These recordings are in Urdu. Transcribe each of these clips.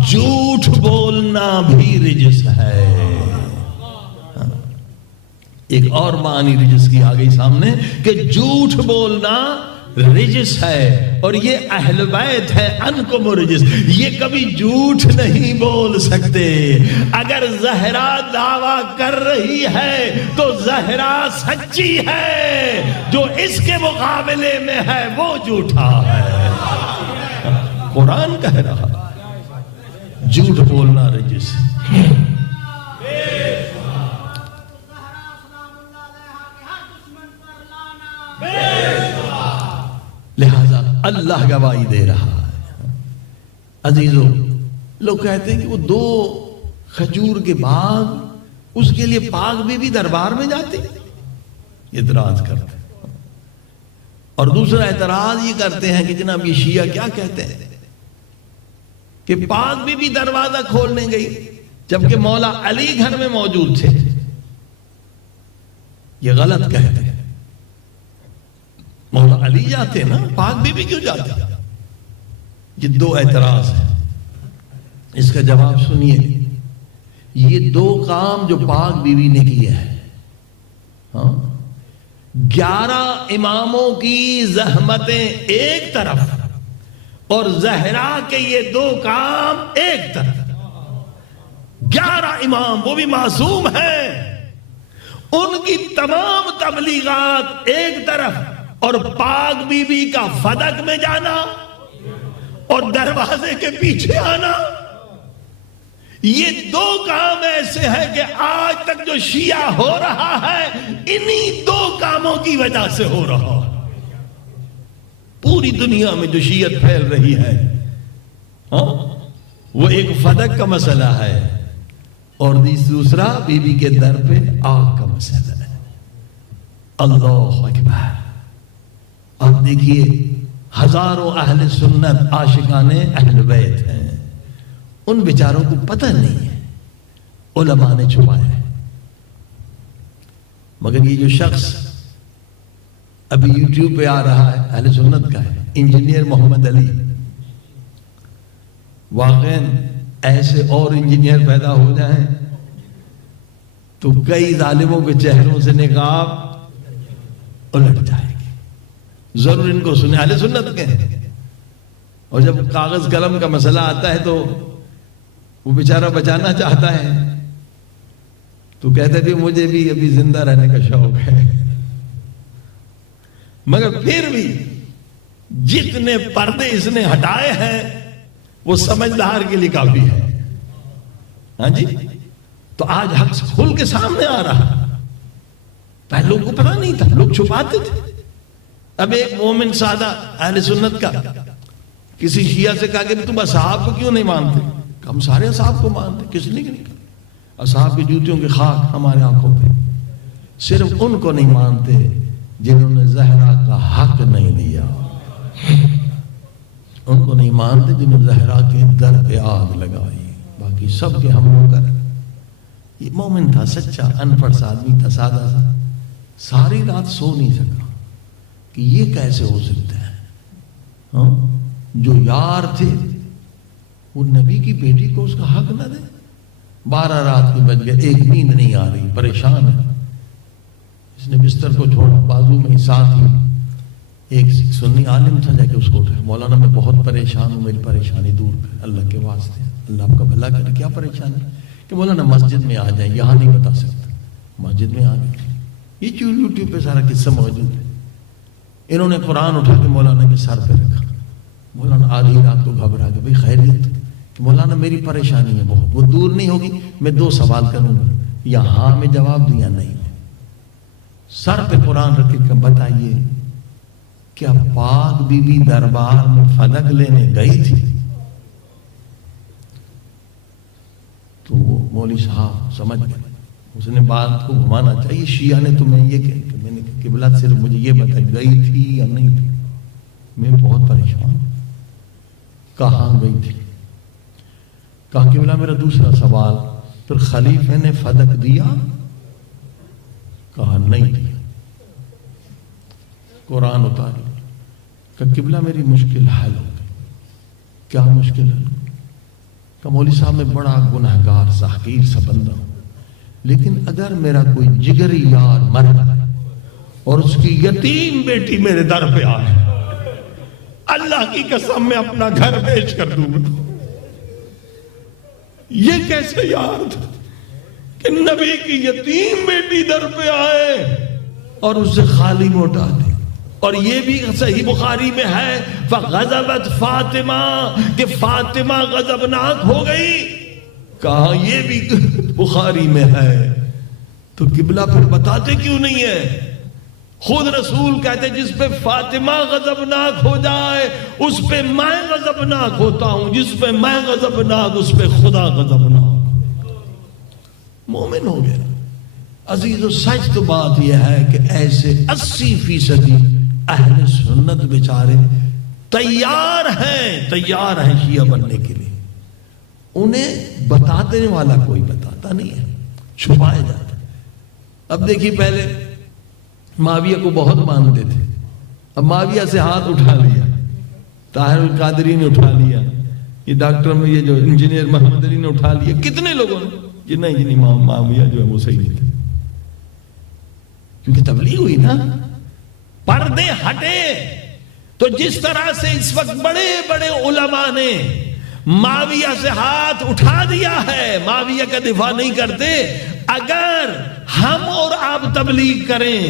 جھوٹ بولنا بھی رجس ہے. ایک اور معنی رجس کی آ گئی سامنے کہ جھوٹ بولنا رجس ہے، اور یہ اہل بیت ہے انکم رجس، یہ کبھی جھوٹ نہیں بول سکتے. اگر زہرا دعویٰ کر رہی ہے تو زہرا سچی ہے، جو اس کے مقابلے میں ہے وہ جھوٹا ہے. قرآن کہہ رہا جھوٹ بولنا رجس ہے. لہذا اللہ گواہی دے رہا ہے. عزیزو، لوگ کہتے ہیں کہ وہ 2 کھجور کے باغ، اس کے لیے پاک بی بی دربار میں جاتی، اعتراض کرتے ہیں. اور دوسرا اعتراض یہ کرتے ہیں کہ جناب یہ شیعہ کیا کہتے ہیں کہ پاک بی بی دروازہ کھولنے گئی جبکہ مولا علی گھر میں موجود تھے. یہ غلط کہتے ہیں. مولا علی جاتے نا، پاک بی بی کیوں جاتے؟ یہ 2 اعتراض ہیں. اس کا جواب سنیے. یہ 2 کام جو پاک بی بی نے کیے ہیں، 11 اماموں کی زحمتیں ایک طرف اور زہرا کے یہ 2 کام ایک طرف. 11 امام، وہ بھی معصوم ہیں، ان کی تمام تبلیغات ایک طرف، اور پاک بی بی کا فدق میں جانا اور دروازے کے پیچھے آنا. یہ 2 کام ایسے ہیں کہ آج تک جو شیعہ ہو رہا ہے انہی 2 کاموں کی وجہ سے ہو رہا ہے. پوری دنیا میں جو شیعت پھیل رہی ہے وہ ایک فدق کا مسئلہ ہے، اور دوسرا بی بی کے در پہ آگ کا مسئلہ ہے. اللہ اکبر. آپ دیکھیے ہزاروں اہل سنت عاشقان اہل بیت ہیں، ان بیچاروں کو پتہ نہیں ہے، علماء نے چھپایا ہے. مگر یہ جو شخص ابھی یوٹیوب پہ آ رہا ہے اہل سنت کا ہے، انجینئر محمد علی، واقعاً ایسے اور انجینئر پیدا ہو جائیں تو کئی ظالموں کے چہروں سے نقاب الٹ جائے. ضرور ان کو سنے، اہل سنت کے ہیں. اور جب کاغذ قلم کا مسئلہ آتا ہے تو وہ بیچارہ بچانا چاہتا ہے تو کہتے تھے مجھے بھی ابھی زندہ رہنے کا شوق ہے. مگر پھر بھی جتنے پردے اس نے ہٹائے ہیں وہ سمجھدار کے لیے کافی ہے. ہاں جی، تو آج حق کھل کے سامنے آ رہا. پہلے لوگوں کو پتا نہیں تھا، لوگ چھپاتے تھے. اب ایک مومن سادہ اہل سنت کا کسی شیعہ سے کہا کہ تم اصحاب کو کیوں نہیں مانتے؟ ہم سارے اصحاب کو مانتے. کس نے نہیں کہا؟ اصحاب کی جوتیوں کی خاک ہمارے آنکھوں پہ. صرف ان کو نہیں مانتے جنہوں نے زہرا کا حق نہیں دیا. ان کو نہیں مانتے جنہوں نے زہرا کے در پہ آگ لگائی. باقی سب کے ہم لوگ کر. یہ مومن تھا، سچا ان پڑھ سا آدمی تھا، سادہ سا. ساری رات سو نہیں سکا کہ یہ کیسے ہو سکتا ہے. جو یار تھے وہ نبی کی بیٹی کو اس کا حق نہ دے. 12 رات کے بج گئے، ایک نیند نہیں آ رہی، پریشان ہے. اس نے بستر کو چھوڑا، بازو میں ساتھ ہی ایک سنی عالم تھا، جا کے اس کو اٹھایا. مولانا میں بہت پریشان ہوں، میری پریشانی دور کر اللہ کے واسطے، اللہ آپ کا بھلا کرے. کیا پریشانی؟ کہ مولانا مسجد میں آ جائیں، یہاں نہیں بتا سکتا. مسجد میں آ گئے. یہ یوٹیوب پہ سارا قصہ موجود ہے. انہوں نے قرآن اٹھا کے مولانا کے سر پہ رکھا. مولانا آدھی رات کو گھبرا کے، بھئی خیریت؟ کہ مولانا میری پریشانی ہے بہت، وہ دور نہیں ہوگی، میں 2 سوال کروں گا، یا ہاں میں جواب دیا نہیں. سر پہ قرآن رکھ کے بتائیے کیا پاک بی بی دربار میں فدق لینے گئی تھی؟ تو وہ مولوی صاحب سمجھ گئے، اس نے بات کو گھمانا چاہیے. شیعہ نے تمہیں یہ کہ میں نے قبلہ صرف مجھے یہ بتا گئی تھی یا نہیں تھی. میں بہت پریشان. کہاں گئی تھی؟ کہا قبلہ میرا دوسرا سوال، پھر خلیفے نے فدق دیا؟ کہا نہیں دیا. قرآن اتار کہ قبلہ میری مشکل حل ہو گئی. کیا مشکل حل؟ کہ مولوی صاحب میں بڑا گناہگار سا حقیر سا بندہ ہوں، لیکن اگر میرا کوئی جگری یار مر جائے اور اس کی یتیم بیٹی میرے در پہ آئے، اللہ کی قسم میں اپنا گھر بیچ کر دوں گا۔ یہ کیسے یار تھا کہ نبی کی یتیم بیٹی در پہ آئے اور اسے خالی موٹا دے۔ اور یہ بھی صحیح بخاری میں ہے فغضبت فاطمہ، کہ فاطمہ غضبناک ہو گئی۔ کہا یہ بھی بخاری میں ہے، تو قبلہ پھر بتاتے کیوں نہیں ہے؟ خود رسول کہتے جس پہ فاطمہ غضبناک ہو جائے اس پہ میں غضبناک ہوتا ہوں، جس پہ میں غضبناک اس پہ خدا غضبناک۔ مومن ہو گیا۔ عزیز و سچ تو بات یہ ہے کہ ایسے 80% اہل سنت بیچارے تیار ہیں شیعہ بننے کے لیے، انہیں بتانے والا کوئی بتاتا نہیں ہے، چھپایا جاتا۔ اب دیکھیے پہلے معاویہ کو بہت مانتے تھے، اب معاویہ سے ہاتھ اٹھا لیا، طاہر القادری نے اٹھا لیا، یہ ڈاکٹر میں یہ جو انجینئر محمد علی نے اٹھا لیا، کتنے لوگوں نے کہ نہیں معاویہ جو ہے وہ صحیح نہیں تھے، کیونکہ تبلیغ ہوئی نا، پردے ہٹے۔ تو جس طرح سے اس وقت بڑے بڑے علماء نے معاویہ سے ہاتھ اٹھا دیا ہے، معاویہ کا دفاع نہیں کرتے، اگر ہم اور آپ تبلیغ کریں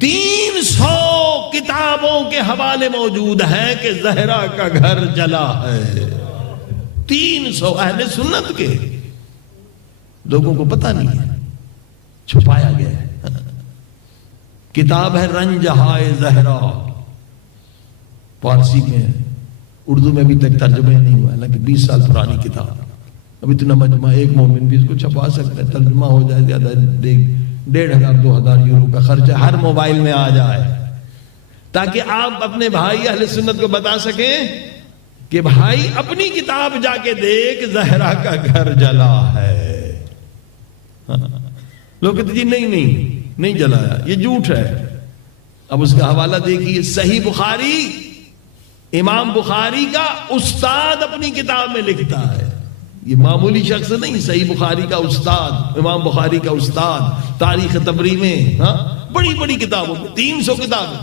300 کتابوں کے حوالے موجود ہیں کہ زہرا کا گھر جلا ہے، 300 اہل سنت کے، لوگوں کو پتہ نہیں ہے، چھپایا گیا ہے۔ کتاب ہے رنجہائے زہرا، فارسی میں ہے، اردو میں ابھی تک ترجمہ نہیں ہوا، حالانکہ 20 سال پرانی کتاب، اب اتنا مجمع ایک مومن بھی اس کو چھپا سکتا ہے، ترجمہ ہو جائے زیادہ 1,500-2,000 یورو کا خرچہ ہر موبائل میں آ جائے، تاکہ آپ اپنے بھائی اہل سنت کو بتا سکیں کہ بھائی اپنی کتاب جا کے دیکھ زہرا کا گھر جلا ہے۔ لوگ کہتے جی نہیں جلایا، یہ جھوٹ ہے۔ اب اس کا حوالہ دیکھیے، صحیح بخاری، امام بخاری کا استاد اپنی کتاب میں لکھتا ہے، یہ معمولی شخص نہیں، صحیح بخاری کا استاد، امام بخاری کا استاد، تاریخ طبری میں بڑی بڑی کتابوں میں 300 کتابیں،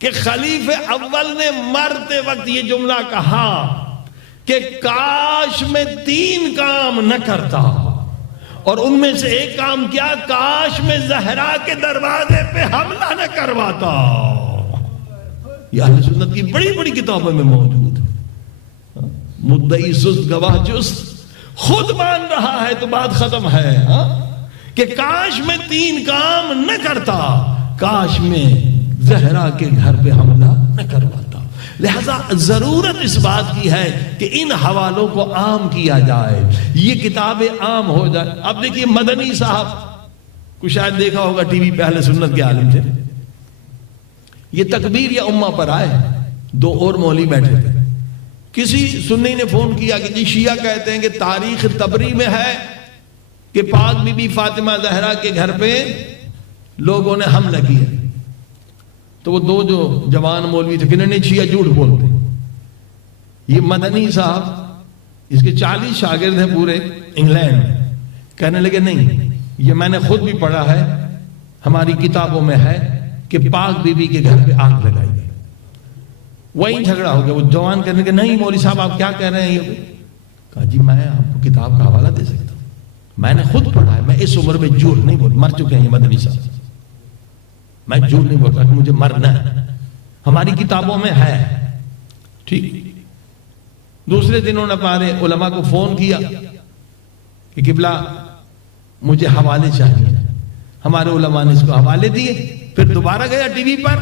کہ خلیفہ اول نے مرتے وقت یہ جملہ کہا کہ کاش میں 3 کام نہ کرتا، اور ان میں سے ایک کام کیا؟ کاش میں زہرا کے دروازے پہ حملہ نہ کرواتا۔ یہ اہل سنت کی بڑی بڑی کتابوں میں موجود ہے۔ مدعی سست گواہ جست، خود مان رہا ہے تو بات ختم ہے، کہ کاش میں 3 کام نہ کرتا، کاش میں زہرا کے گھر پہ حملہ نہ کرواتا۔ لہذا ضرورت اس بات کی ہے کہ ان حوالوں کو عام کیا جائے، یہ کتابیں عام ہو جائے۔ اب دیکھیے مدنی صاحب کو شاید دیکھا ہوگا ٹی وی پہ، اہل سنت کے عالم تھے، یہ تکبیر یا امہ پر آئے، 2 اور مولوی بیٹھے تھے، کسی سنی نے فون کیا کہ جی شیعہ کہتے ہیں کہ تاریخ طبری میں ہے کہ پاک بی بی فاطمہ زہرا کے گھر پہ لوگوں نے حملہ کیا۔ تو وہ 2 جو جوان مولوی تھے، کنہوں نے شیعہ جھوٹ بولتے، یہ مدنی صاحب، اس کے 40 شاگرد ہیں پورے انگلینڈ، کہنے لگے نہیں، یہ میں نے خود بھی پڑھا ہے، ہماری کتابوں میں ہے کہ پاک بی بی کے گھر پہ آگ لگائی گئی۔ وہیں جھگڑا ہو گیا، وہ جوان کہنے لگے نہیں مولوی صاحب آپ کیا کہہ رہے ہیں؟ یہ کہا جی میں آپ کو کتاب کا حوالہ دے سکتا ہوں، میں نے خود پڑھا ہے، میں اس عمر میں جھوٹ نہیں بول، مر چکے ہیں یہ مدنی صاحب، میں جھوٹ نہیں بولتا کہ مجھے مرنا ہے، ہماری کتابوں میں ہے۔ ٹھیک، دوسرے دن انہوں نے پارے علماء کو فون کیا کہ قبلہ مجھے حوالے چاہیے، ہمارے علماء نے اس کو حوالے دیے، پھر دوبارہ گیا ٹی وی پر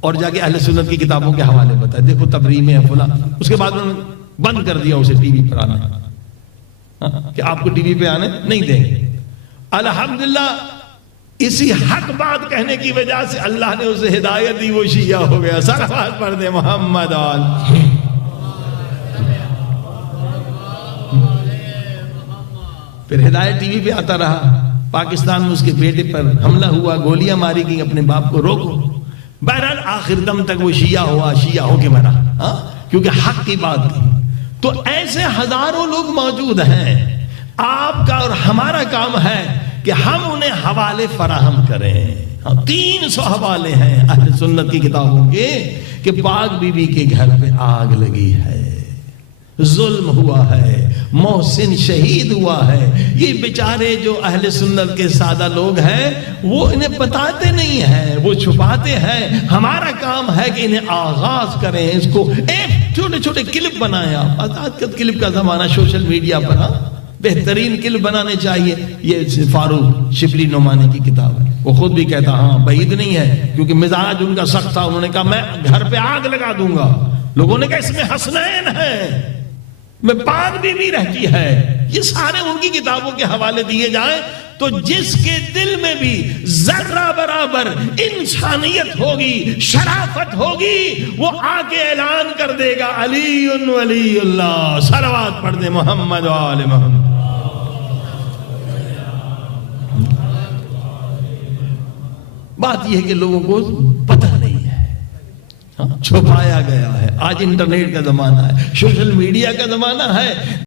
اور جا کے اہل سنت کی کتابوں کے حوالے بتائے، دیکھو تبری میں ہے فلاں، اس کے بعد انہوں نے بند کر دیا اسے ٹی وی پر آنا، کہ آپ کو ٹی وی پہ آنے نہیں دیں گے۔ الحمدللہ اسی حق بات کہنے کی وجہ سے اللہ نے اسے ہدایت دی، وہ شیعہ ہو گیا۔ صلوات پڑھ دے محمد آل۔ پھر ہدایت ٹی وی پہ آتا رہا، پاکستان میں اس کے بیٹے پر حملہ ہوا، گولیاں ماری گئی، اپنے باپ کو روکو۔ بہرحال آخر دم تک وہ شیعہ ہوا، شیعہ ہو کے مرا، کیونکہ حق کی بات تھی۔ تو ایسے ہزاروں لوگ موجود ہیں. آپ کا اور ہمارا کام ہے کہ ہم انہیں حوالے فراہم کریں. 300 حوالے ہیں اہل سنت کی کتابوں کے کہ پاک بی بی کے گھر پہ آگ لگی ہے, ظلم ہوا ہے, محسن شہید ہوا ہے. یہ بیچارے جو اہل سنت کے سادہ لوگ ہیں وہ انہیں بتاتے نہیں ہیں, وہ چھپاتے ہیں. ہمارا کام ہے کہ انہیں آغاز کریں, اس کو ایک چھوٹے چھوٹے کلپ بنائیں. آج کل کلپ کا زمانہ, سوشل میڈیا پر بہترین کلپ بنانے چاہیے. یہ فاروق شبلی نعمانی کی کتاب ہے, وہ خود بھی کہتا ہاں بعید نہیں ہے, کیونکہ مزاج ان کا سخت تھا. انہوں نے کہا میں گھر پہ آگ لگا دوں گا. لوگوں نے کہا اس میں حسنین ہے, میں پاک بی بی رہتی ہے. یہ سارے ان کی کتابوں کے حوالے دیے جائیں تو جس کے دل میں بھی ذرہ برابر انسانیت ہوگی, شرافت ہوگی, وہ آ کے اعلان کر دے گا علی ولی اللہ. صلوات پڑھ دے محمد و آل محمد. بات یہ ہے کہ لوگوں کو پتہ نہیں ہے, چھپایا گیا ہے. آج انٹرنیٹ کا زمانہ ہے, سوشل میڈیا کا زمانہ ہے.